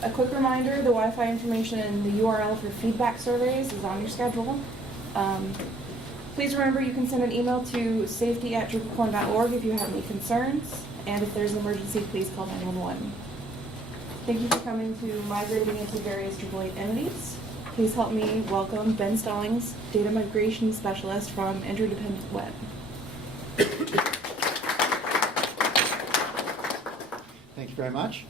A quick reminder, the Wi-Fi information and the URL for feedback surveys is on your schedule. Please remember you can send an email to safety@DrupalCorn.org if you have any concerns, and if there's an emergency, please call 911. Thank you for coming to Migrating into various Drupal 8 entities. Please help me welcome Ben Stallings, Data Migration Specialist from Interdependent Web. Thank you very much.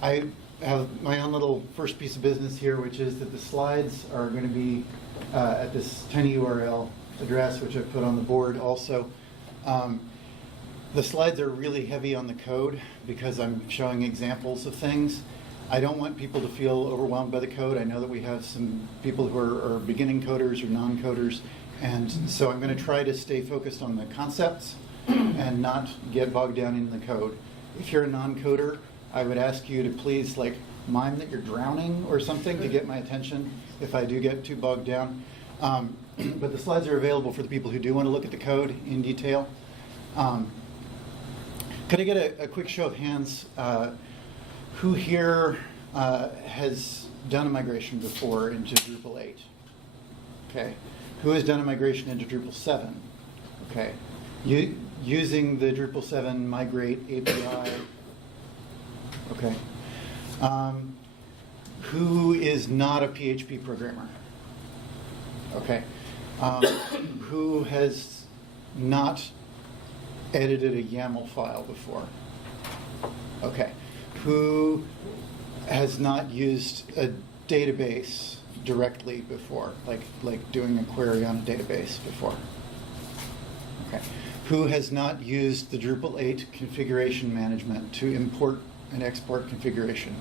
I have my own little first piece of business here, which is that the slides are going to be at this tiny URL address, which I've put on the board also. The slides are really heavy on the code because I'm showing examples of things. I don't want people to feel overwhelmed by the code. I know that we have some people who are beginning coders or non-coders, and so I'm going to try to stay focused on the concepts and not get bogged down in the code. If you're a non-coder, I would ask you to please mime that you're drowning or something to get my attention if I do get too bogged down. But the slides are available for the people who do want to look at the code in detail. Could I get a quick show of hands? Who here has done a migration before into Drupal 8? Okay. Who has done a migration into Drupal 7? Okay. Using the Drupal 7 Migrate API. Okay. Who is not a PHP programmer? Okay. Who has not edited a YAML file before? Okay. Who has not used a database directly before, like doing a query on a database before? Okay. Who has not used the Drupal 8 configuration management to import and export configuration?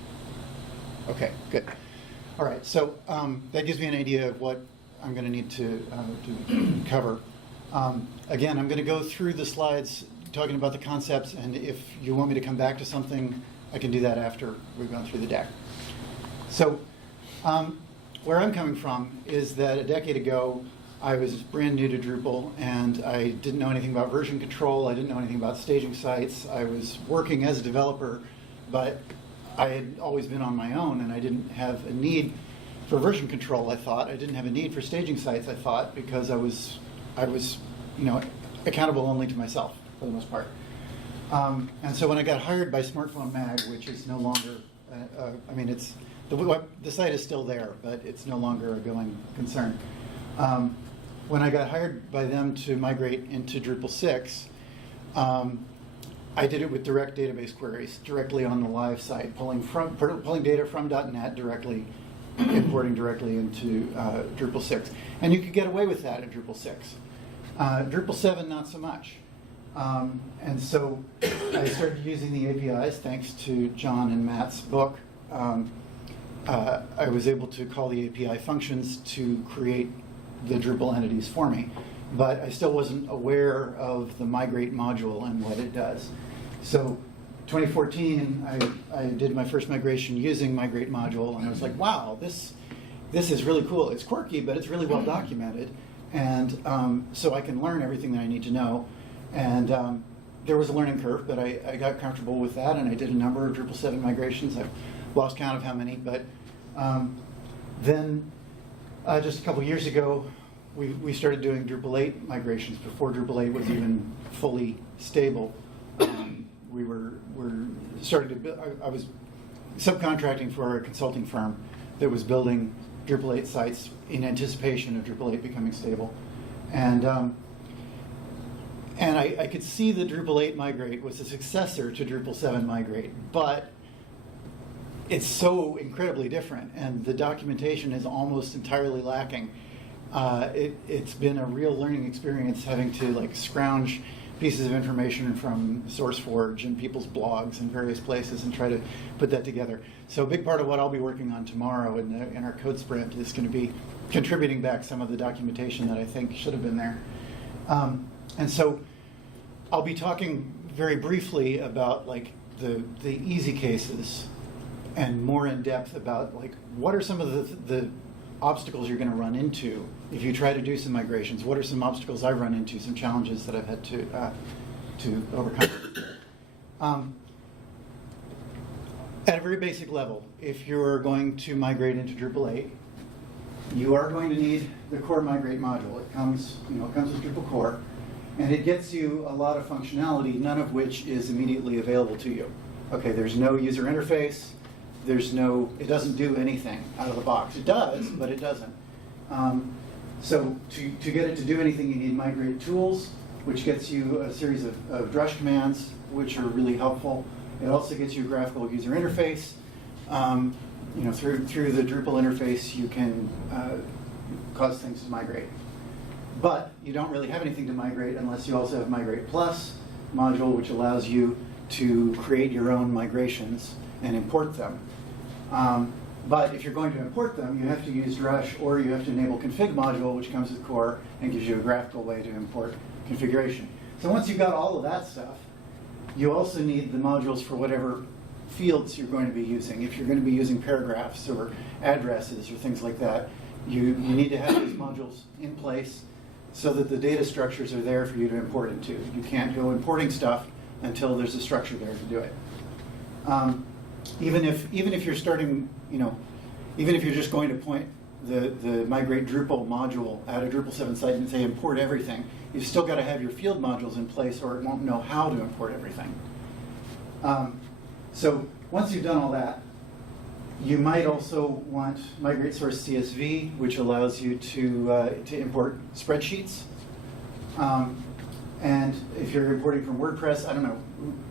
Okay, good. All right, so that gives me an idea of what I'm going to need to cover. Again, I'm going to go through the slides talking about the concepts, and if you want me to come back to something, I can do that after we've gone through the deck. So where I'm coming from is that a decade ago, I was brand new to Drupal, and I didn't know anything about version control. I didn't know anything about staging sites. I was working as a developer, but I had always been on my own, and I didn't have a need for version control, I thought. I didn't have a need for staging sites, I thought, because I was accountable only to myself, for the most part. And so when I got hired by Smartphone Mag, which is no longer, it's the site is still there, but it's no longer a going concern. When I got hired by them to migrate into Drupal 6, I did it with direct database queries, directly on the live site, pulling data from .NET directly, importing directly into Drupal 6. And you could get away with that in Drupal 6. Drupal 7, not so much. And so I started using the APIs, thanks to John and Matt's book. I was able to call the API functions to create the Drupal entities for me, but I still wasn't aware of the Migrate module and what it does. So 2014, I did my first migration using Migrate module, and I was like, wow, this is really cool. It's quirky, but it's really well documented, and so I can learn everything that I need to know. And there was a learning curve, but I got comfortable with that, and I did a number of Drupal 7 migrations. I've lost count of how many, but then just a couple years ago, we started doing Drupal 8 migrations before Drupal 8 was even fully stable. I was subcontracting for a consulting firm that was building Drupal 8 sites in anticipation of Drupal 8 becoming stable. And I could see that Drupal 8 Migrate was a successor to Drupal 7 Migrate, but it's so incredibly different, and the documentation is almost entirely lacking. It's been a real learning experience having to scrounge pieces of information from SourceForge and people's blogs and various places and try to put that together. So a big part of what I'll be working on tomorrow in our code sprint is going to be contributing back some of the documentation that I think should have been there. And so I'll be talking very briefly about the easy cases and more in depth about what are some of the obstacles you're going to run into if you try to do some migrations. What are some obstacles I've run into, some challenges that I've had to overcome. At a very basic level, if you're going to migrate into Drupal 8, you are going to need the core migrate module. It comes with Drupal core, and it gets you a lot of functionality, none of which is immediately available to you. Okay, there's no user interface. It doesn't do anything out of the box. It does, but it doesn't. So to get it to do anything, you need migrate tools, which gets you a series of drush commands, which are really helpful. It also gets you a graphical user interface. Through the Drupal interface, you can cause things to migrate. But you don't really have anything to migrate unless you also have Migrate Plus module, which allows you to create your own migrations and import them. But if you're going to import them, you have to use Drush, or you have to enable config module, which comes with core and gives you a graphical way to import configuration. So once you've got all of that stuff, you also need the modules for whatever fields you're going to be using. If you're going to be using paragraphs or addresses or things like that, you need to have these modules in place so that the data structures are there for you to import into. You can't go importing stuff until there's a structure there to do it. Even if you're starting, even if you're just going to point the Migrate Drupal module at a Drupal 7 site and say import everything, you've still got to have your field modules in place, or it won't know how to import everything. So once you've done all that, you might also want Migrate Source CSV, which allows you to import spreadsheets. And if you're importing from WordPress, I don't know,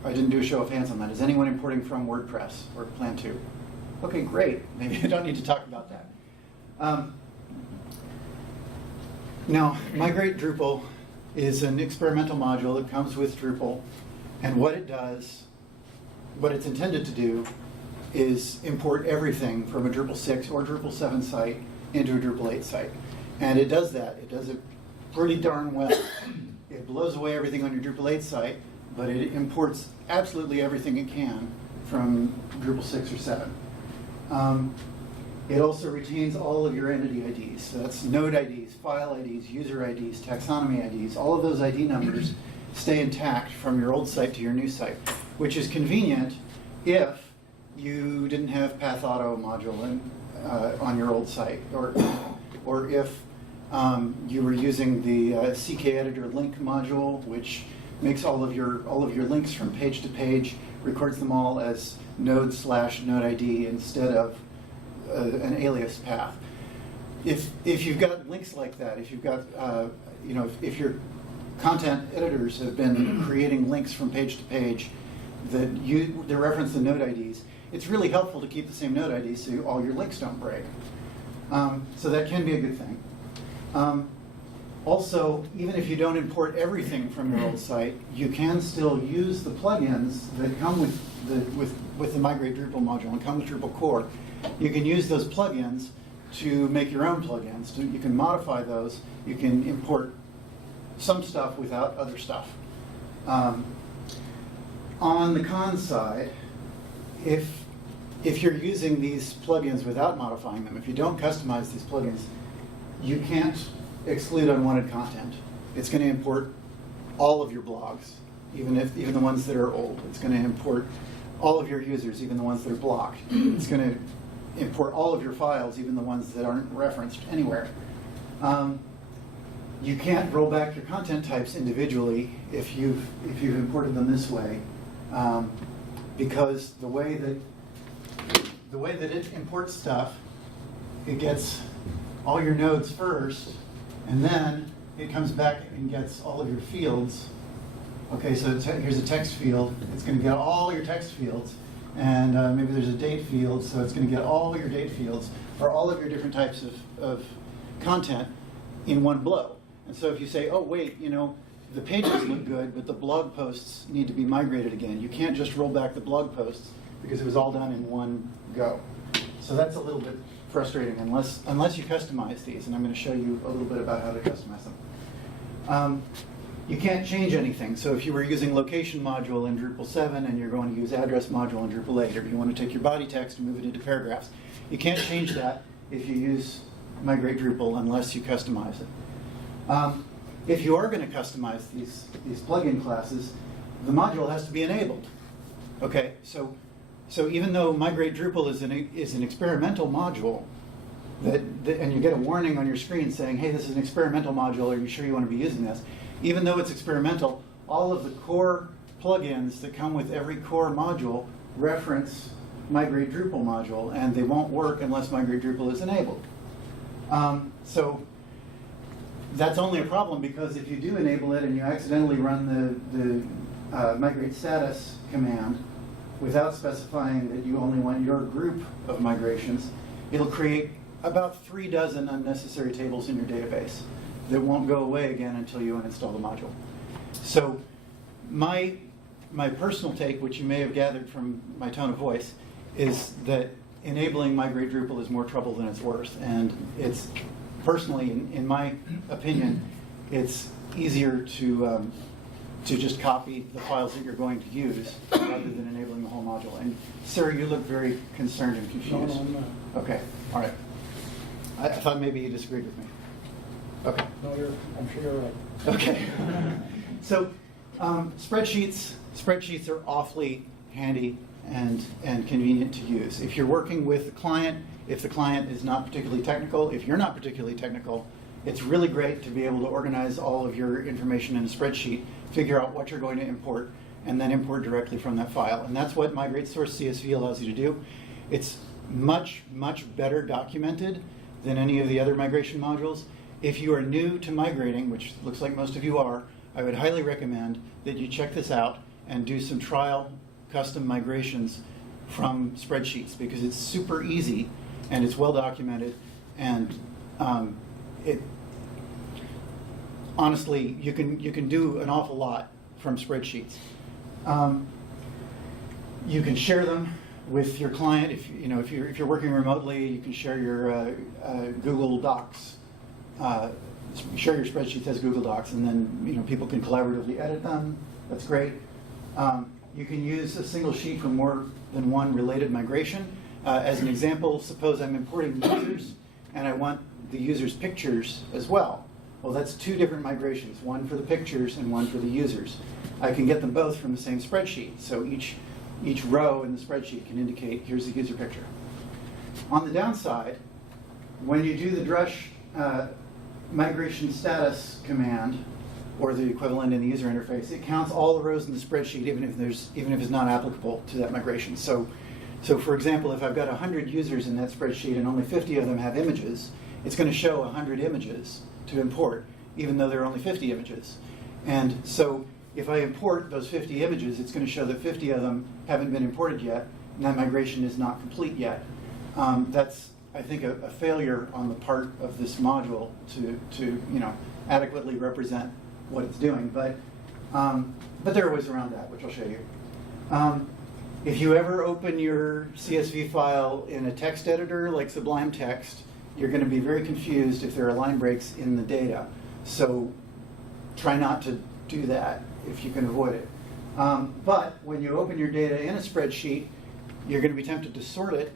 I didn't do a show of hands on that. Is anyone importing from WordPress or plan to? Okay, great. Maybe I don't need to talk about that. Now, Migrate Drupal is an experimental module that comes with Drupal, and what it does, what it's intended to do, is import everything from a Drupal 6 or Drupal 7 site into a Drupal 8 site. And it does that. It does it pretty darn well. It blows away everything on your Drupal 8 site, but it imports absolutely everything it can from Drupal 6 or 7. It also retains all of your entity IDs. So that's node IDs, file IDs, user IDs, taxonomy IDs. All of those ID numbers stay intact from your old site to your new site, which is convenient if you didn't have Path Auto module on your old site, or if you were using the CK Editor link module, which makes all of your links from page to page, records them all as node/node ID instead of an alias path. If you've got links like that, if you've got if your content editors have been creating links from page to page that reference the node IDs, it's really helpful to keep the same node ID so all your links don't break. So that can be a good thing. Also, even if you don't import everything from your old site, you can still use the plugins that come with the Migrate Drupal module and come with Drupal core. You can use those plugins to make your own plugins. You can modify those. You can import some stuff without other stuff. On the con side, if you're using these plugins without modifying them, if you don't customize these plugins, you can't exclude unwanted content. It's going to import all of your blogs, even the ones that are old. It's going to import all of your users, even the ones that are blocked. It's going to import all of your files, even the ones that aren't referenced anywhere. You can't roll back your content types individually if you've imported them this way, because the way that it imports stuff, it gets all your nodes first, and then it comes back and gets all of your fields. Okay, so here's a text field. It's going to get all your text fields, and maybe there's a date field, so it's going to get all your date fields, or all of your different types of content in one blow. And so if you say, oh wait, the pages look good, but the blog posts need to be migrated again, you can't just roll back the blog posts because it was all done in one go. So that's a little bit frustrating unless you customize these, and I'm going to show you a little bit about how to customize them. You can't change anything. So if you were using location module in Drupal 7 and you're going to use address module in Drupal 8, or you want to take your body text and move it into paragraphs, you can't change that if you use Migrate Drupal unless you customize it. If you are going to customize these plugin classes, the module has to be enabled. Okay, so So even though Migrate Drupal is an experimental module, and you get a warning on your screen saying, hey, this is an experimental module, are you sure you want to be using this? Even though it's experimental, all of the core plugins that come with every core module reference Migrate Drupal module, and they won't work unless Migrate Drupal is enabled. So that's only a problem because if you do enable it and you accidentally run the migrate status command without specifying that you only want your group of migrations, it'll create about 3 dozen unnecessary tables in your database that won't go away again until you uninstall the module. So my personal take, which you may have gathered from my tone of voice, is that enabling Migrate Drupal is more trouble than it's worth. And it's personally, in my opinion, it's easier to just copy the files that you're going to use rather than enabling the whole module. And sir, you look very concerned and confused. No, I'm not. Okay, all right. I thought maybe you disagreed with me. Okay. No, I'm sure you're right. Okay. So spreadsheets are awfully handy and convenient to use. If you're working with the client, if the client is not particularly technical, if you're not particularly technical, it's really great to be able to organize all of your information in a spreadsheet, figure out what you're going to import, and then import directly from that file. And that's what Migrate Source CSV allows you to do. It's much, much better documented than any of the other migration modules. If you are new to migrating, which looks like most of you are, I would highly recommend that you check this out and do some trial custom migrations from spreadsheets because it's super easy and it's well documented, and honestly, you can do an awful lot from spreadsheets. You can share them with your client. If you're working remotely, you can share your Google Docs. Share your spreadsheets as Google Docs, and then people can collaboratively edit them. That's great. You can use a single sheet for more than one related migration. As an example, suppose I'm importing users and I want the users' pictures as well. Well, that's 2 different migrations, one for the pictures and one for the users. I can get them both from the same spreadsheet, so each row in the spreadsheet can indicate here's the user picture. On the downside, when you do the drush migration status command, or the equivalent in the user interface, it counts all the rows in the spreadsheet, even if it's not applicable to that migration. So for example, if I've got 100 users in that spreadsheet and only 50 of them have images, it's going to show 100 images to import, even though there are only 50 images. And so if I import those 50 images, it's going to show that 50 of them haven't been imported yet, and that migration is not complete yet. That's, I think, a failure on the part of this module to adequately represent what it's doing. But there are ways around that, which I'll show you. If you ever open your CSV file in a text editor like Sublime Text, you're going to be very confused if there are line breaks in the data. So try not to do that if you can avoid it. But when you open your data in a spreadsheet, you're going to be tempted to sort it.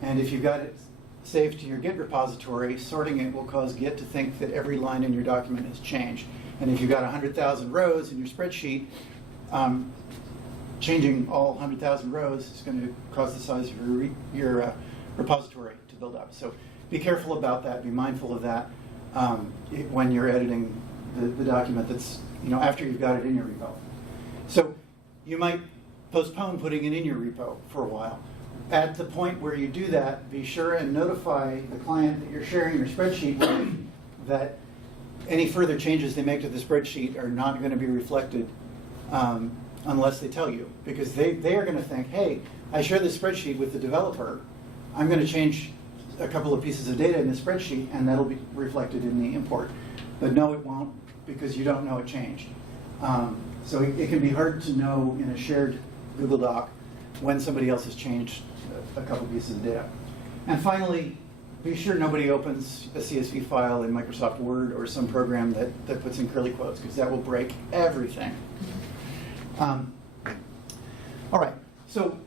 And if you've got it saved to your Git repository, sorting it will cause Git to think that every line in your document has changed. And if you've got 100,000 rows in your spreadsheet, changing all 100,000 rows is going to cause the size of your repository to build up. So be careful about that. Be mindful of that when you're editing the document that's after you've got it in your repo. So you might postpone putting it in your repo for a while. At the point where you do that, be sure and notify the client that you're sharing your spreadsheet with that any further changes they make to the spreadsheet are not going to be reflected unless they tell you, because they are going to think, hey, I share this spreadsheet with the developer. I'm going to change a couple of pieces of data in the spreadsheet, and that'll be reflected in the import. But no, it won't, because you don't know it changed. So it can be hard to know in a shared Google Doc when somebody else has changed a couple pieces of data. And finally, be sure nobody opens a CSV file in Microsoft Word or some program that puts in curly quotes, because that will break everything. All right, so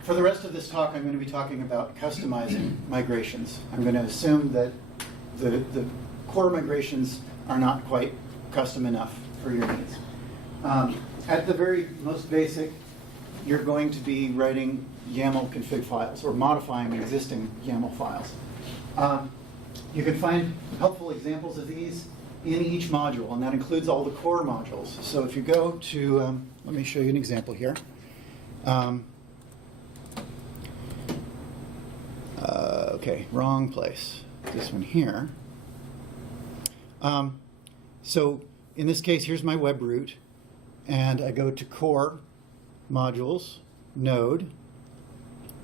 for the rest of this talk, I'm going to be talking about customizing migrations. I'm going to assume that the core migrations are not quite custom enough for your needs. At the very most basic, you're going to be writing YAML config files or modifying existing YAML files. You can find helpful examples of these in each module, and that includes all the core modules. So if you go to, let me show you an example here. Okay, wrong place. This one here. So in this case, here's my web root, and I go to core modules, node.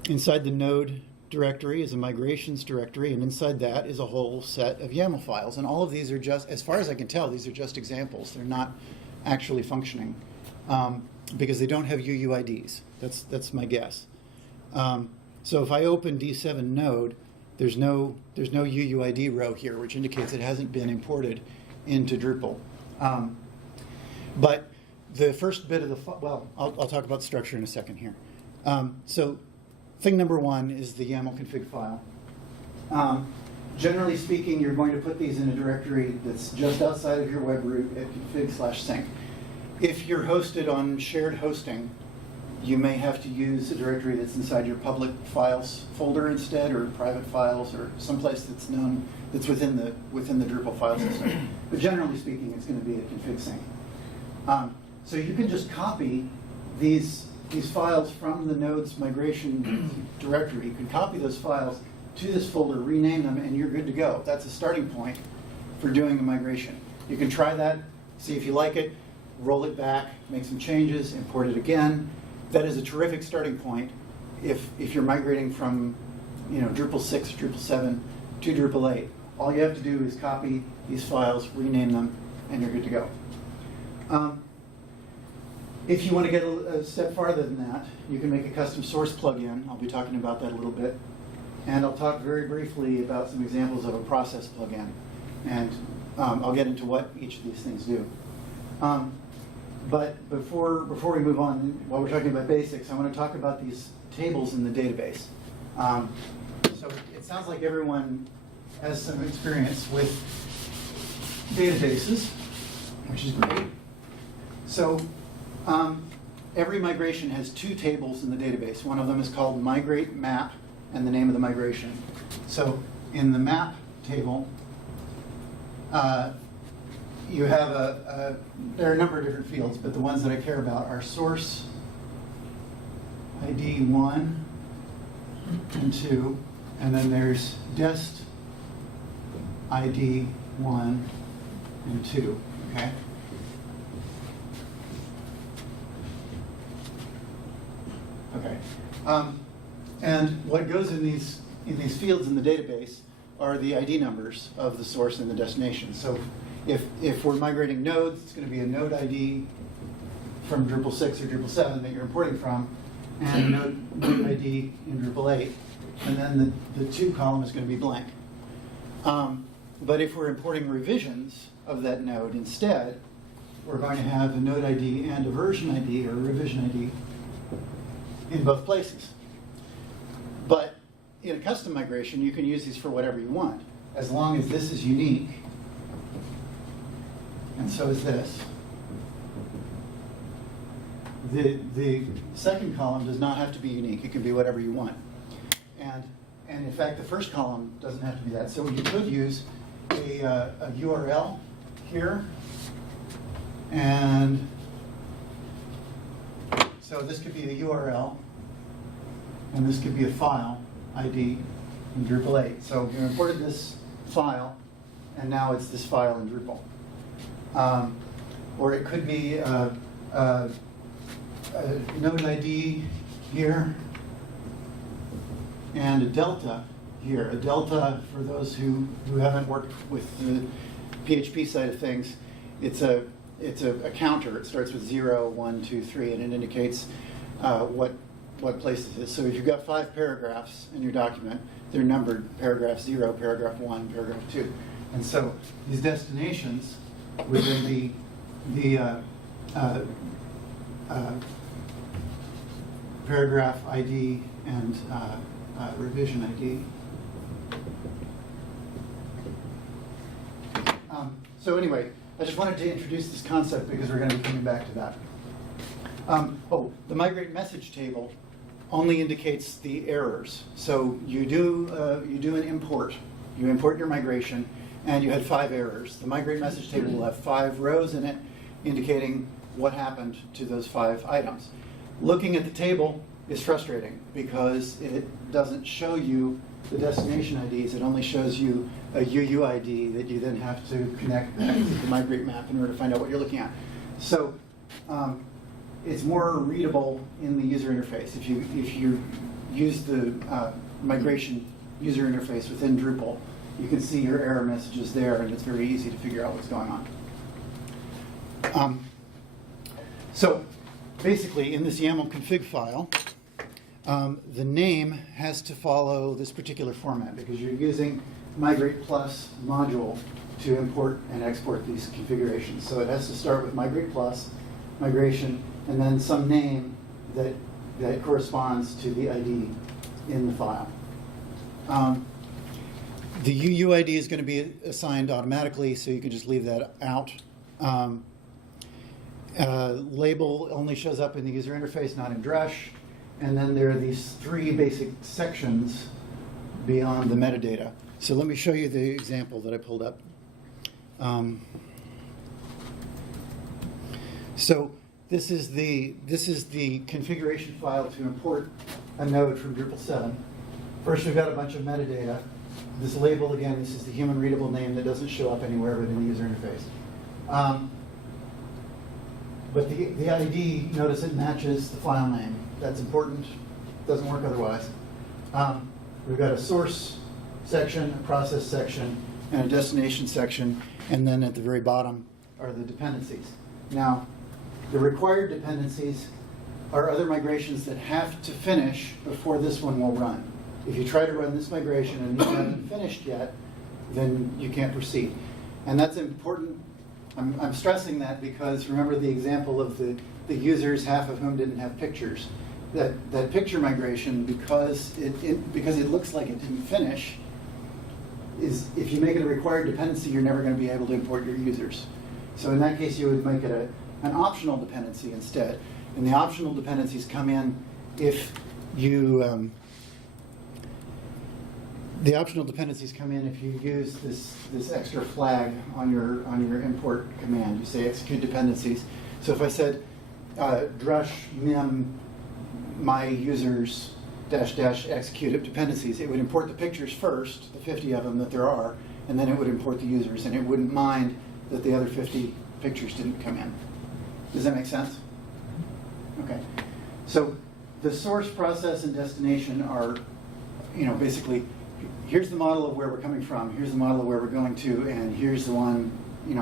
Inside the node directory is a migrations directory, and inside that is a whole set of YAML files. And all of these are just, as far as I can tell, these are just examples. They're not actually functioning because they don't have UUIDs. That's my guess. So if I open D7 node, there's no UUID row here, which indicates it hasn't been imported into Drupal. But the first bit of the, well, I'll talk about the structure in a second here. So thing number one is the YAML config file. Generally speaking, you're going to put these in a directory that's just outside of your web root at config/sync. If you're hosted on shared hosting, you may have to use a directory that's inside your public files folder instead, or private files, or someplace that's known, that's within the Drupal file system. But generally speaking, it's going to be at config/sync. So you can just copy these files from the node's migration directory. You can copy those files to this folder, rename them, and you're good to go. That's a starting point for doing a migration. You can try that, see if you like it, roll it back, make some changes, import it again. That is a terrific starting point if you're migrating from Drupal 6, Drupal 7 to Drupal 8. All you have to do is copy these files, rename them, and you're good to go. If you want to get a step farther than that, you can make a custom source plugin. I'll be talking about that a little bit. And I'll talk very briefly about some examples of a process plugin. And I'll get into what each of these things do. But before we move on, while we're talking about basics, I want to talk about these tables in the database. So it sounds like everyone has some experience with databases, which is great. So every migration has two tables in the database. One of them is called Migrate Map, and the name of the migration. So in the map table, you have there are a number of different fields, but the ones that I care about are source ID 1 and 2, and then there's dest ID 1 and 2, okay? Okay. And what goes in these fields in the database are the ID numbers of the source and the destination. So if we're migrating nodes, it's going to be a node ID from Drupal 6 or Drupal 7 that you're importing from, and a node ID in Drupal 8. And then the to column is going to be blank. But if we're importing revisions of that node instead, we're going to have a node ID and a version ID or a revision ID in both places. But in a custom migration, you can use these for whatever you want, as long as this is unique, and so is this. The second column does not have to be unique. It can be whatever you want. And in fact, the first column doesn't have to be that. So you could use a URL here, and so this could be a URL, and this could be a file ID in Drupal 8. So you imported this file, and now it's this file in Drupal. Or it could be a node ID here, and a delta here. A delta, for those who haven't worked with the PHP side of things, it's a counter. It starts with 0, 1, 2, 3, and it indicates what place it is. So if you've got 5 paragraphs in your document, they're numbered paragraph 0, paragraph 1, paragraph 2. And so these destinations within the paragraph ID and revision ID. So anyway, I just wanted to introduce this concept because we're going to be coming back to that. The migrate message table only indicates the errors. So you do an import. You import your migration, and you had 5 errors. The migrate message table will have 5 rows in it, indicating what happened to those 5 items. Looking at the table is frustrating because it doesn't show you the destination IDs. It only shows you a UUID that you then have to connect back to the migrate map in order to find out what you're looking at. So it's more readable in the user interface. If you use the migration user interface within Drupal, you can see your error messages there, and it's very easy to figure out what's going on. So basically, in this YAML config file, the name has to follow this particular format because you're using Migrate Plus module to import and export these configurations. So it has to start with Migrate Plus, migration, and then some name that corresponds to the ID in the file. The UUID is going to be assigned automatically, so you can just leave that out. Label only shows up in the user interface, not in Drush. And then there are these 3 basic sections beyond the metadata. So let me show you the example that I pulled up. So this is the configuration file to import a node from Drupal 7. First, we've got a bunch of metadata. This label, again, this is the human readable name that doesn't show up anywhere but in the user interface. But the ID, notice it matches the file name. That's important. Doesn't work otherwise. We've got a source section, a process section, and a destination section. And then at the very bottom are the dependencies. Now, the required dependencies are other migrations that have to finish before this one will run. If you try to run this migration and you haven't finished yet, then you can't proceed. And that's important. I'm stressing that because remember the example of the users, half of whom didn't have pictures. That picture migration, because it looks like it didn't finish, is if you make it a required dependency, you're never going to be able to import your users. So in that case, you would make it an optional dependency instead. And the optional dependencies come in if you the optional dependencies come in if you use this extra flag on your import command. You say execute dependencies. So if I said drush mim my users -- execute dependencies, it would import the pictures first, the 50 of them that there are, and then it would import the users, and it wouldn't mind that the other 50 pictures didn't come in. Does that make sense? Okay. So the source, process, and destination are, basically, here's the model of where we're coming from, here's the model of where we're going to, and here's the one,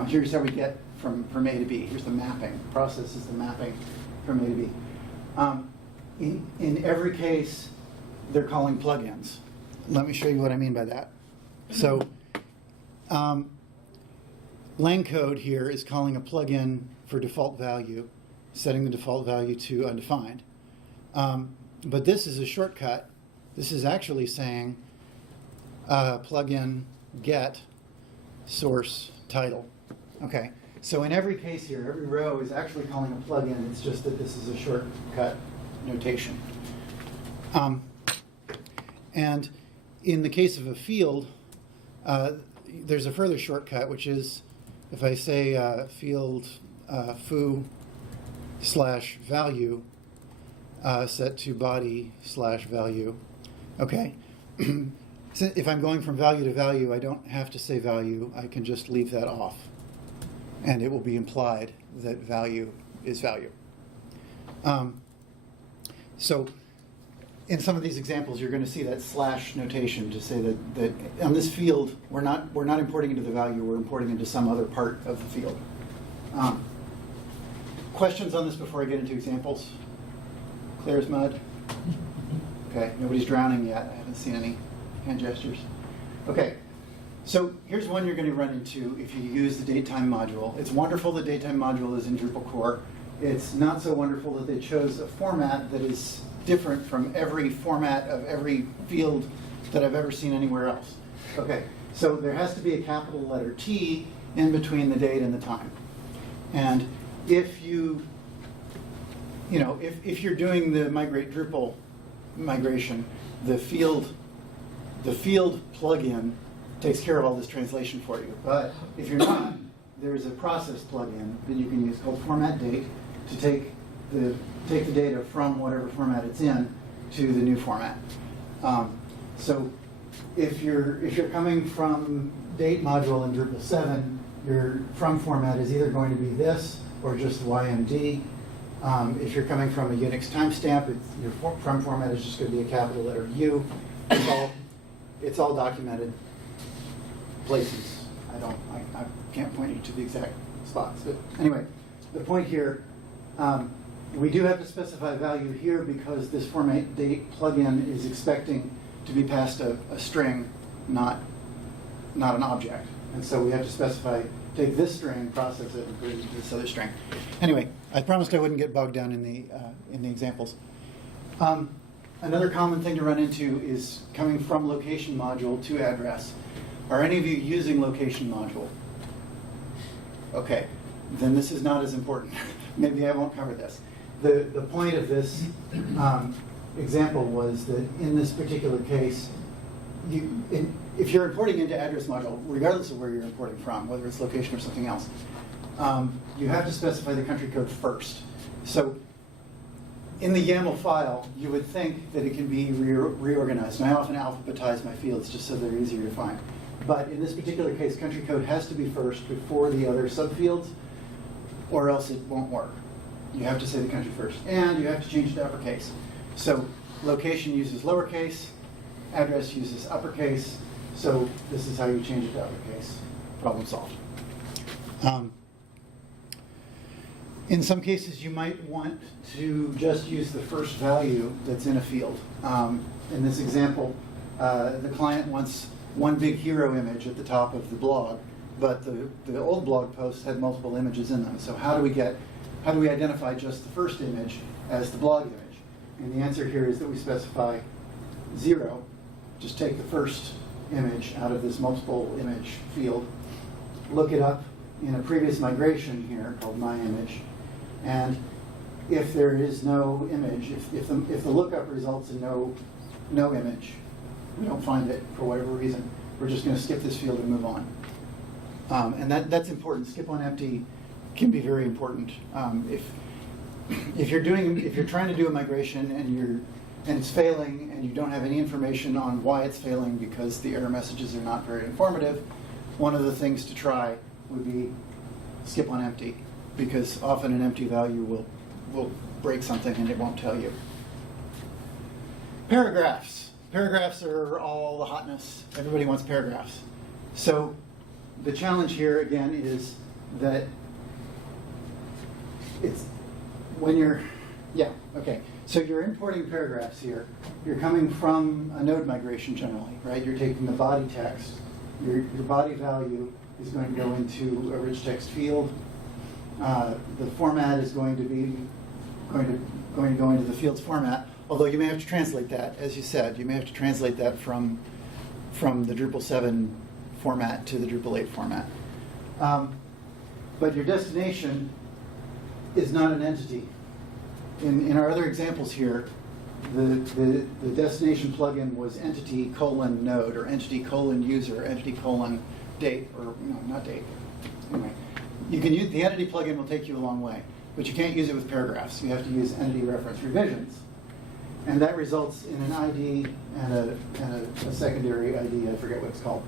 here's how we get from A to B. Here's the mapping. Process is the mapping from A to B. In every case, they're calling plugins. Let me show you what I mean by that. So lang code here is calling a plugin for default value, setting the default value to undefined. But this is a shortcut. This is actually saying plugin get source title. Okay, so in every case here, every row is actually calling a plugin. It's just that this is a shortcut notation. And in the case of a field, there's a further shortcut, which is if I say field foo/value set to body/value. Okay. So if I'm going from value to value, I don't have to say value. I can just leave that off. And it will be implied that value is value. So in some of these examples, you're going to see that slash notation to say that on this field, we're not importing into the value, we're importing into some other part of the field. Questions on this before I get into examples? Clear as mud? Okay, nobody's drowning yet. I haven't seen any hand gestures. Okay, so here's one you're going to run into if you use the datetime module. It's wonderful the datetime module is in Drupal core. It's not so wonderful that they chose a format that is different from every format of every field that I've ever seen anywhere else. Okay, so there has to be a capital letter T in between the date and the time. And if if you're doing the Migrate Drupal migration, the field plugin takes care of all this translation for you. But if you're not, there's a process plugin that you can use called format date to take the data from whatever format it's in to the new format. So if you're coming from date module in Drupal 7, your from format is either going to be this or just YMD. If you're coming from a Unix timestamp, your from format is just going to be a capital letter U. It's all documented places. I can't point you to the exact spots. But anyway, the point here, we do have to specify value here because this format date plugin is expecting to be passed a string, not an object. And so we have to specify, take this string, process it, and put it into this other string. Anyway, I promised I wouldn't get bogged down in the examples. Another common thing to run into is coming from location module to address. Are any of you using location module? Okay, then this is not as important. Maybe I won't cover this. The point of this example was that in this particular case, if you're importing into address module, regardless of where you're importing from, whether it's location or something else, you have to specify the country code first. So in the YAML file, you would think that it can be reorganized. And I often alphabetize my fields just so they're easier to find. But in this particular case, country code has to be first before the other subfields, or else it won't work. You have to say the country first. And you have to change it to uppercase. So location uses lowercase, address uses uppercase. So this is how you change it to uppercase. Problem solved. In some cases, you might want to just use the first value that's in a field. In this example, the client wants one big hero image at the top of the blog, but the old blog posts had multiple images in them. So how do we identify just the first image as the blog image? And the answer here is that we specify 0. Just take the first image out of this multiple image field, look it up in a previous migration here called myImage, and if there is no image, if the lookup results in no image, we don't find it for whatever reason, we're just going to skip this field and move on. And that's important. Skip on empty can be very important. If you're trying to do a migration and it's failing and you don't have any information on why it's failing because the error messages are not very informative, one of the things to try would be skip on empty, because often an empty value will break something and it won't tell you. Paragraphs. Paragraphs are all the hotness. Everybody wants paragraphs. So the challenge here again is that it's when you're, so you're importing paragraphs here. You're coming from a node migration generally, right? You're taking the body text. Your body value is going to go into a rich text field. The format is going to go into the field's format, although you may have to translate that, as you said. You may have to translate that from the Drupal 7 format to the Drupal 8 format. But your destination is not an entity. In our other examples here, the destination plugin was entity : node, or entity : user, entity : date, or no, not date. Anyway, you can use the entity plugin will take you a long way, but you can't use it with paragraphs. You have to use entity reference revisions, and that results in an ID and a secondary ID. I forget what it's called.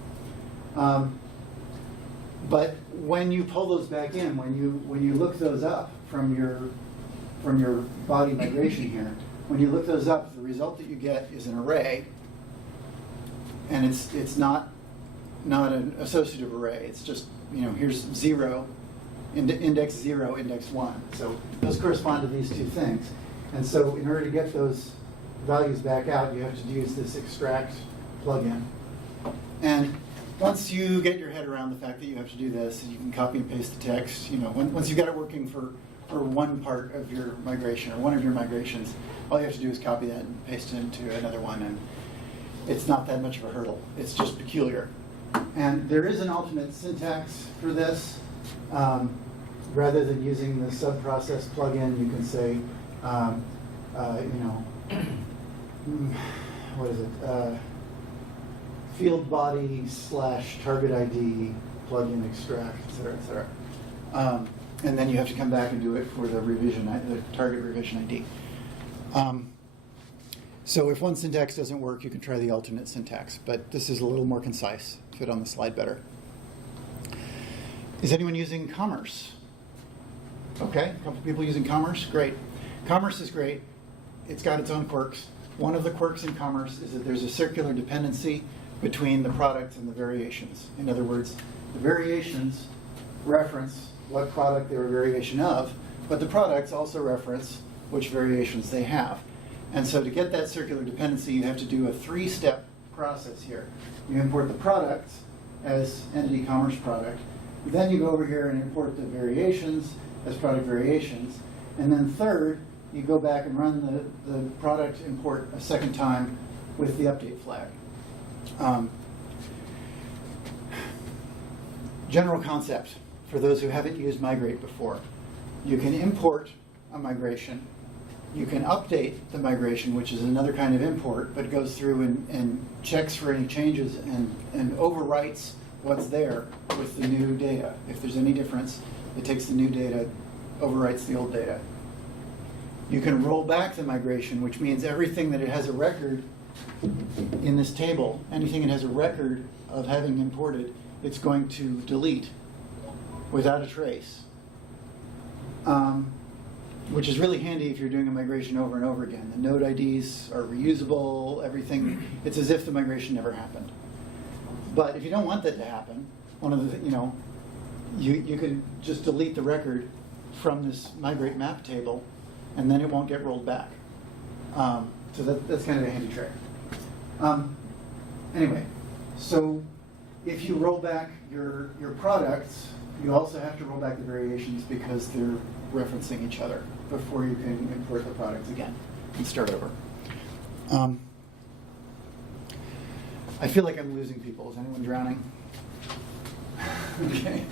But when you pull those back in, when you look those up from your body migration here, when you look those up, the result that you get is an array, and it's not an associative array. It's just, here's 0, index 0, index 1. So those correspond to these two things. And so in order to get those values back out, you have to use this extract plugin. And once you get your head around the fact that you have to do this, you can copy and paste the text. Once you've got it working for one part of your migration or one of your migrations, all you have to do is copy that and paste it into another one, and it's not that much of a hurdle. It's just peculiar. And there is an alternate syntax for this. Rather than using the subprocess plugin, you can say, what is it? Field body / target ID, plugin extract, et cetera, et cetera. And then you have to come back and do it for the revision, the target revision ID. So if one syntax doesn't work, you can try the alternate syntax, but this is a little more concise, fit on the slide better. Is anyone using Commerce? Okay, a couple people using Commerce, great. Commerce is great. It's got its own quirks. One of the quirks in Commerce is that there's a circular dependency between the products and the variations. In other words, the variations reference what product they're a variation of, but the products also reference which variations they have. And so to get that circular dependency, you have to do a 3-step process here. You import the product as entity commerce product. Then you go over here and import the variations as product variations. And then third, you go back and run the product import a second time with the update flag. General concept for those who haven't used Migrate before. You can import a migration. You can update the migration, which is another kind of import, but goes through and checks for any changes and overwrites what's there with the new data. If there's any difference, it takes the new data, overwrites the old data. You can roll back the migration, which means everything that it has a record in this table, anything it has a record of having imported, it's going to delete without a trace. Which is really handy if you're doing a migration over and over again. The node IDs are reusable, everything. It's as if the migration never happened. But if you don't want that to happen, one of the, you can just delete the record from this migrate map table, and then it won't get rolled back. So that's kind of a handy trick. Anyway, so if you roll back your products, you also have to roll back the variations because they're referencing each other before you can import the products again and start over. I feel like I'm losing people. Is anyone drowning? Okay.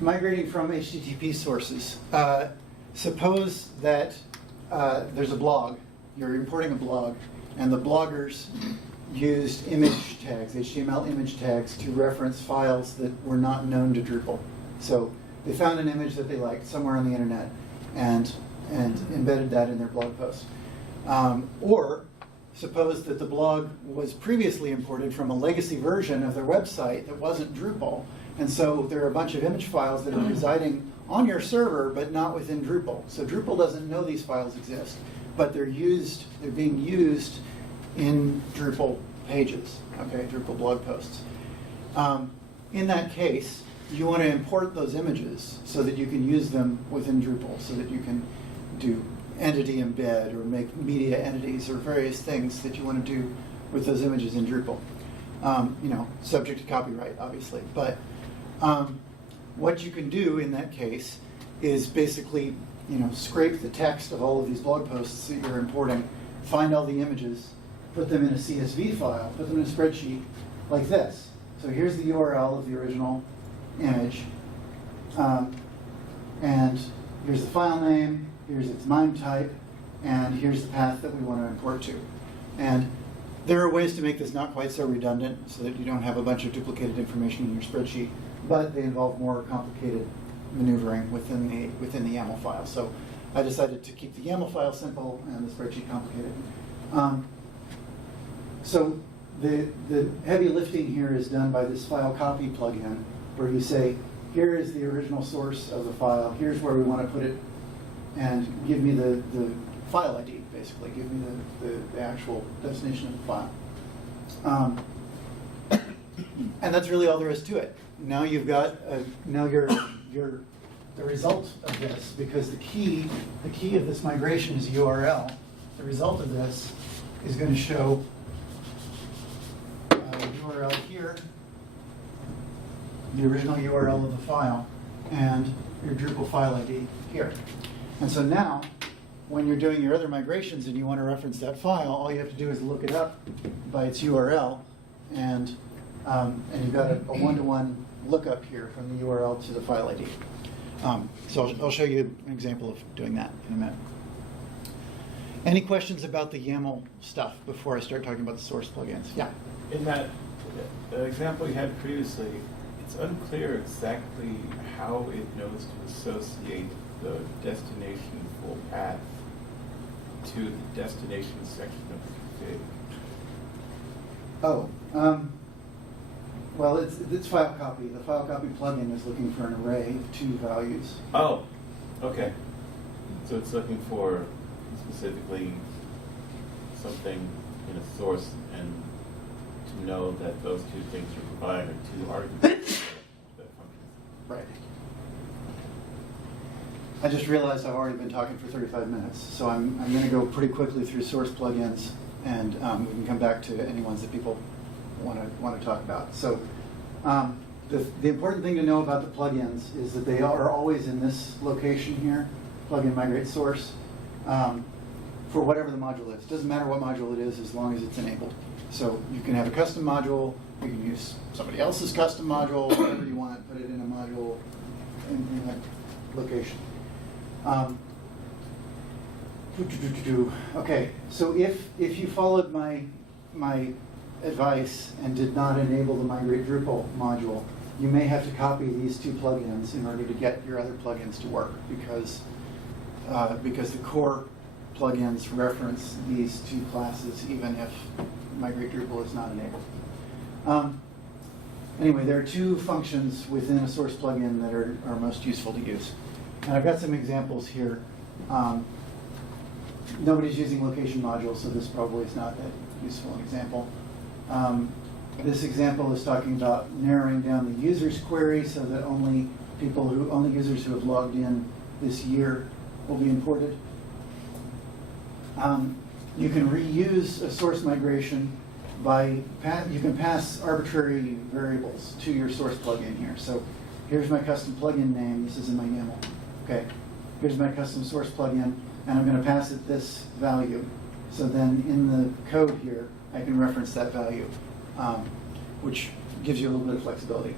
Migrating from HTTP sources. Suppose that there's a blog. You're importing a blog, and the bloggers used image tags, HTML image tags, to reference files that were not known to Drupal. So they found an image that they liked somewhere on the internet and embedded that in their blog post. Or suppose that the blog was previously imported from a legacy version of their website that wasn't Drupal, and so there are a bunch of image files that are residing on your server but not within Drupal. So Drupal doesn't know these files exist, but they're being used in Drupal pages, okay, Drupal blog posts. In that case, you want to import those images so that you can use them within Drupal, so that you can do entity embed or make media entities or various things that you want to do with those images in Drupal. Subject to copyright, obviously. But what you can do in that case is basically, scrape the text of all of these blog posts that you're importing, find all the images, put them in a CSV file, put them in a spreadsheet like this. So here's the URL of the original image, and here's the file name, here's its MIME type, and here's the path that we want to import to. And there are ways to make this not quite so redundant so that you don't have a bunch of duplicated information in your spreadsheet, but they involve more complicated maneuvering within the YAML file. So I decided to keep the YAML file simple and the spreadsheet complicated. So the heavy lifting here is done by this file copy plugin, where you say, here is the original source of the file, here's where we want to put it, and give me the file ID, basically. Give me the actual destination of the file. And that's really all there is to it. Now you've got, the result of this, because the key of this migration is URL. The result of this is going to show URL here, the original URL of the file, and your Drupal file ID here. And so now, when you're doing your other migrations and you want to reference that file, all you have to do is look it up by its URL, and you've got a one-to-one lookup here from the URL to the file ID. So I'll show you an example of doing that in a minute. Any questions about the YAML stuff before I start talking about the source plugins? Yeah. In that example you had previously, it's unclear exactly how it knows to associate the destination full path to the destination section of the config. Oh, well, it's file copy. The file copy plugin is looking for an array of 2 values. Oh, okay. So it's looking for specifically something in a source, and to know that those 2 things are provided are 2 arguments that function. Right. I just realized I've already been talking for 35 minutes, so I'm going to go pretty quickly through source plugins, and we can come back to any ones that people want to talk about. So the important thing to know about the plugins is that they are always in this location here, plugin migrate source, for whatever the module is. It doesn't matter what module it is as long as it's enabled. So you can have a custom module, you can use somebody else's custom module, whatever you want, put it in a module in that location. Okay, so if you followed my advice and did not enable the Migrate Drupal module, you may have to copy these 2 plugins in order to get your other plugins to work, because the core plugins reference these 2 classes even if Migrate Drupal is not enabled. Anyway, there are 2 functions within a source plugin that are most useful to use. And I've got some examples here. Nobody's using location modules, so this probably is not that useful an example. This example is talking about narrowing down the user's query so that only users who have logged in this year will be imported. You can reuse a source migration by, you can pass arbitrary variables to your source plugin here. So here's my custom plugin name. This is in my YAML. Okay, here's my custom source plugin, and I'm going to pass it this value. So then in the code here, I can reference that value, which gives you a little bit of flexibility.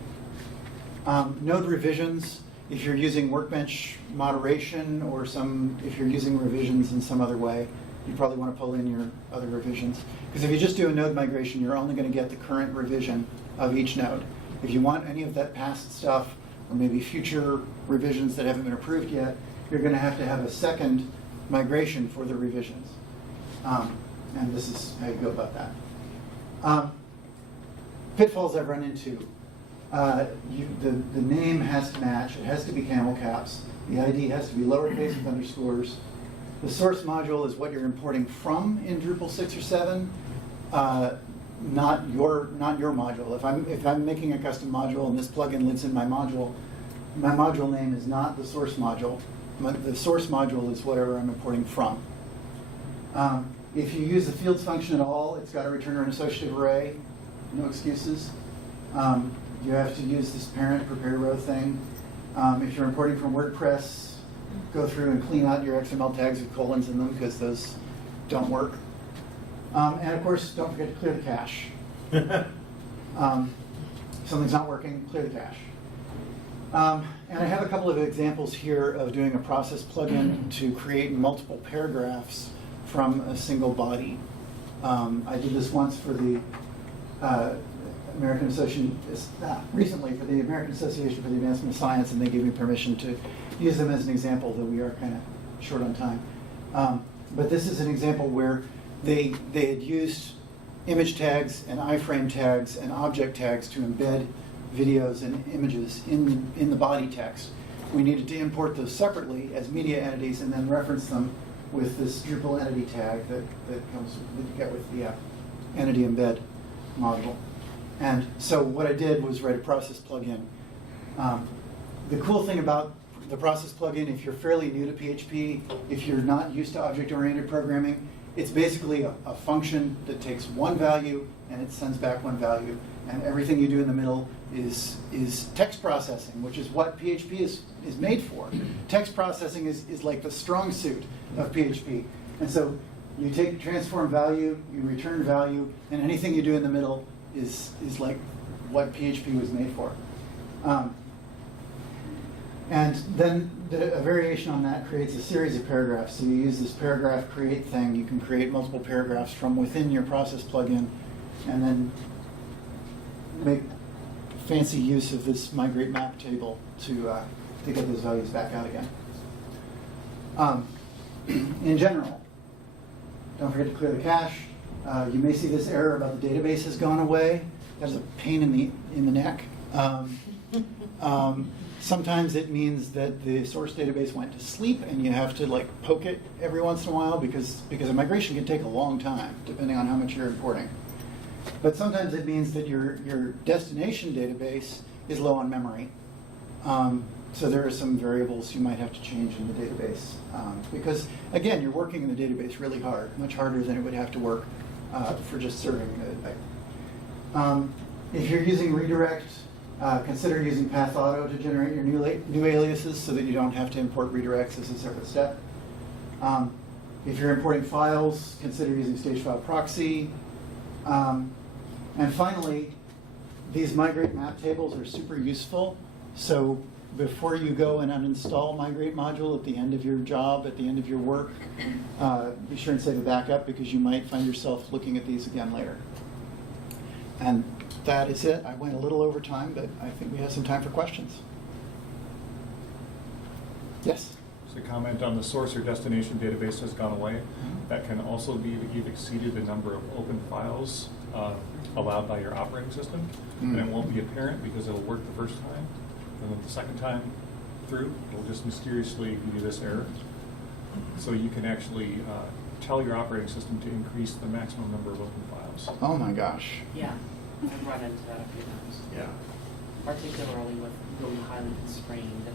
Node revisions, if you're using Workbench moderation or if you're using revisions in some other way, you probably want to pull in your other revisions. Because if you just do a node migration, you're only going to get the current revision of each node. If you want any of that past stuff, or maybe future revisions that haven't been approved yet, you're going to have a second migration for the revisions. And this is how you go about that. Pitfalls I've run into. The name has to match. It has to be camel caps. The ID has to be lowercase with underscores. The source module is what you're importing from in Drupal 6 or 7, not your module. If I'm making a custom module and this plugin lives in my module name is not the source module. The source module is whatever I'm importing from. If you use the fields function at all, it's got to return an associative array. No excuses. You have to use this parent prepare row thing. If you're importing from WordPress, go through and clean out your XML tags with colons in them because those don't work. And of course, don't forget to clear the cache. Something's not working, clear the cache. And I have a couple of examples here of doing a process plugin to create multiple paragraphs from a single body. I did this once for the recently for the American Association for the Advancement of Science, and they gave me permission to use them as an example, though we are kind of short on time. But this is an example where they had used image tags and iframe tags and object tags to embed videos and images in the body text. We needed to import those separately as media entities and then reference them with this Drupal entity tag that you get with the entity embed module. And so what I did was write a process plugin. The cool thing about the process plugin, if you're fairly new to PHP, if you're not used to object-oriented programming, it's basically a function that takes one value and it sends back one value. And everything you do in the middle is text processing, which is what PHP is made for. Text processing is like the strong suit of PHP. And so you take transform value, you return value, and anything you do in the middle is like what PHP was made for. And then a variation on that creates a series of paragraphs. So you use this paragraph create thing. You can create multiple paragraphs from within your process plugin, and then make fancy use of this migrate map table to get those values back out again. In general, don't forget to clear the cache. You may see this error about the database has gone away. That's a pain in the neck. Sometimes it means that the source database went to sleep and you have to like poke it every once in a while because a migration can take a long time depending on how much you're importing. But sometimes it means that your destination database is low on memory. So there are some variables you might have to change in the database. Because again, you're working in the database really hard, much harder than it would have to work for just serving it. If you're using redirect, consider using path auto to generate your new aliases so that you don't have to import redirects as a separate step. If you're importing files, consider using stage file proxy. And finally, these migrate map tables are super useful. So before you go and uninstall migrate module at the end of your job, at the end of your work, be sure and save a backup because you might find yourself looking at these again later. And that is it. I went a little over time, but I think we have some time for questions. Yes? So comment on the source or destination database has gone away. That can also be that you've exceeded the number of open files allowed by your operating system. And it won't be apparent because it'll work the first time. And then the second time through, it'll just mysteriously give you this error. So you can actually tell your operating system to increase the maximum number of open files. Oh my gosh. Yeah, I've run into that a few times. Yeah. Particularly with really highly constrained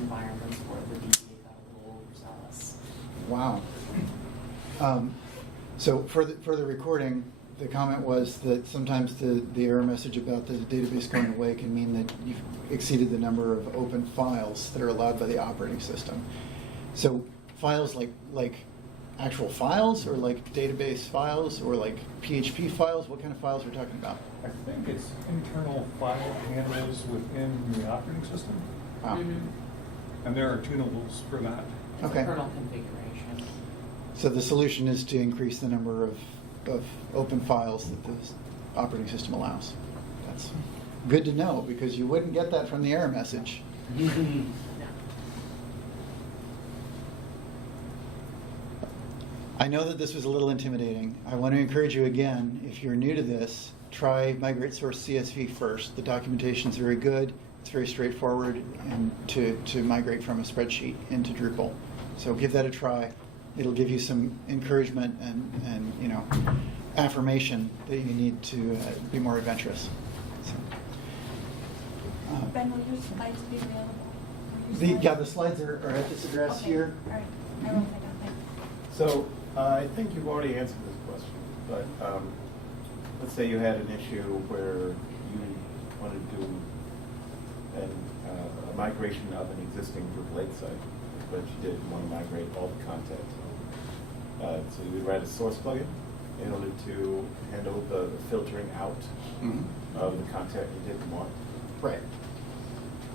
environments where the DBA got a little overzealous. Wow. So for the recording, the comment was that sometimes the error message about the database going away can mean that you've exceeded the number of open files that are allowed by the operating system. So files like actual files, or like database files, or like PHP files? What kind of files are we talking about? I think it's internal file handles within the operating system. Wow. And there are tunables for that. It's Okay. a kernel configuration. So the solution is to increase the number of open files that the operating system allows. That's good to know because you wouldn't get that from the error message. No. I know that this was a little intimidating. I want to encourage you again, if you're new to this, try Migrate Source CSV first. The documentation is very good. It's very straightforward and to migrate from a spreadsheet into Drupal. So give that a try. It'll give you some encouragement and affirmation that you need to be more adventurous. So, Ben, will your slides be available? the slides are at this address Okay. here. All right. I will take it. So I think you've already answered this question, but let's say you had an issue where you wanted to do a migration of an existing Drupal 8 site, but you didn't want to migrate all the content. So you would write a source plugin in order to handle the filtering out of the content you didn't want. Right.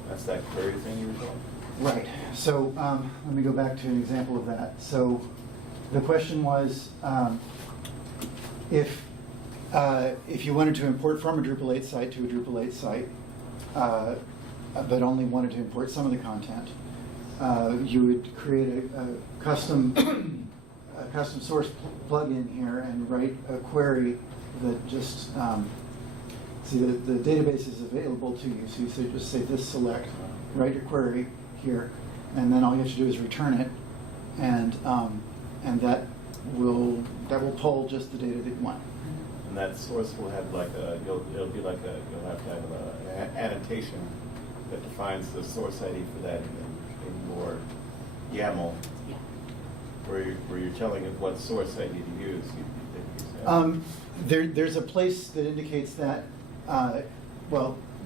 That's that query thing you were doing? Right. So let me go back to an example of that. So the question was, if you wanted to import from a Drupal 8 site to a Drupal 8 site, but only wanted to import some of the content, you would create a custom source plugin here and write a query that just see the database is available to you. So you just say this select, write your query here, and then all you have to do is return it, and that will pull just the data that you want. And that source will have you'll have to have an annotation that defines the source ID for that in your YAML, Yeah. where you're telling it what source ID to use. There's a place that indicates that.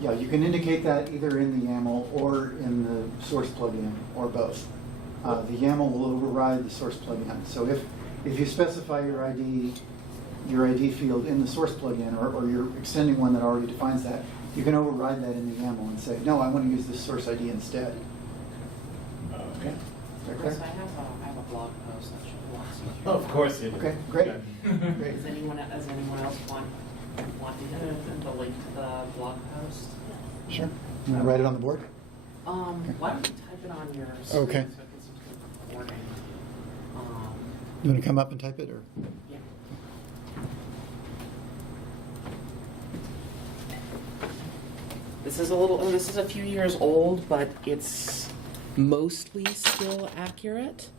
You can indicate that either in the YAML or in the source plugin, or both. The YAML will override the source plugin. So if you specify your ID field in the source plugin, or you're extending one that already defines that, you can override that in the YAML and say, no, I want to use this source ID instead. Okay. Right Chris, there. I have a blog post that should walk you through. Oh, of course you do. Okay, great. Yeah. Great. Does anyone else want to get the link to the blog post? Sure. You want to write it on the board? Why don't you type it on your screen Okay. so it gets into the recording? You want to come up and type it, or? Yeah. This is a few years old, but it's mostly still accurate.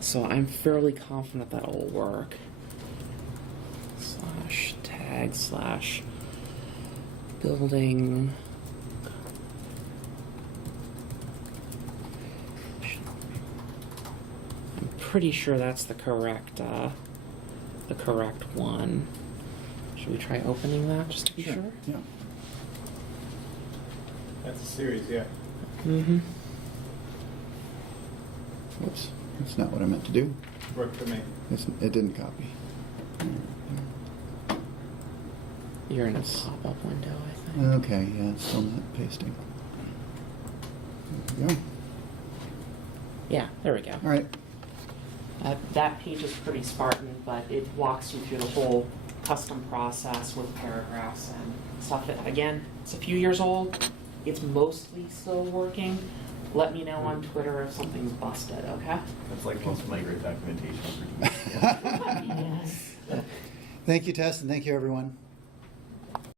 So I'm fairly confident that'll work. /tag/building. I'm pretty sure that's the correct one. Should we try opening that just to be sure? Yeah. That's a series, yeah. Mm-hmm. Whoops. That's not what I meant to do. Worked for me. It didn't copy. You're in a pop-up window, I think. Okay, yeah, it's still not pasting. There we go. Yeah, there we go. All right. That page is pretty Spartan, but it walks you through the whole custom process with paragraphs and stuff. Again, it's a few years old. It's mostly still working. Let me know on Twitter if something's busted, okay? That's like most Migrate documentation. Yes. Thank you, Tess, and thank you, everyone.